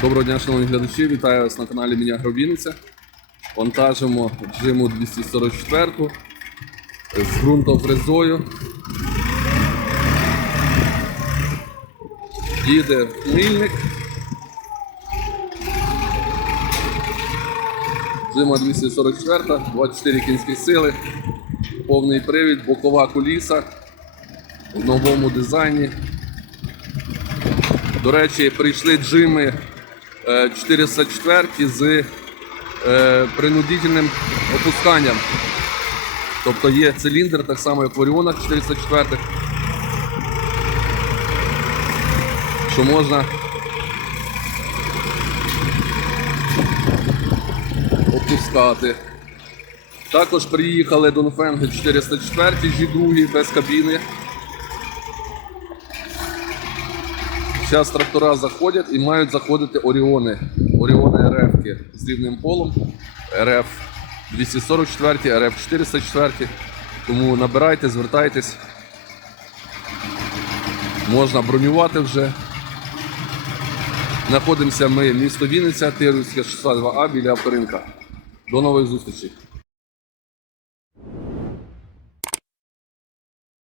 Доброго дня, шановні глядачі, вітаю вас на каналі Мінягро Вінниця. Вантажимо джиму 244 з ґрунтофрезою. Їде мильник. Джима 244, 24 кінські сили, повний привід, бокова куліса в новому дизайні. До речі, прийшли джими 404 з е, принудительним опусканням. Тобто є циліндр, так само як в Оріонах 404, що можна опускати. Також приїхали Донфенги 404 G2 без кабіни. Зараз трактора заходять і мають заходити Оріони. Оріони РФ з рівним полом. РФ 244, РФ 404. Тому набирайте, звертайтесь. Можна бронювати вже. Знаходимося ми місто Вінниця, Тирівське 62А біля авторинка. До нових зустрічей.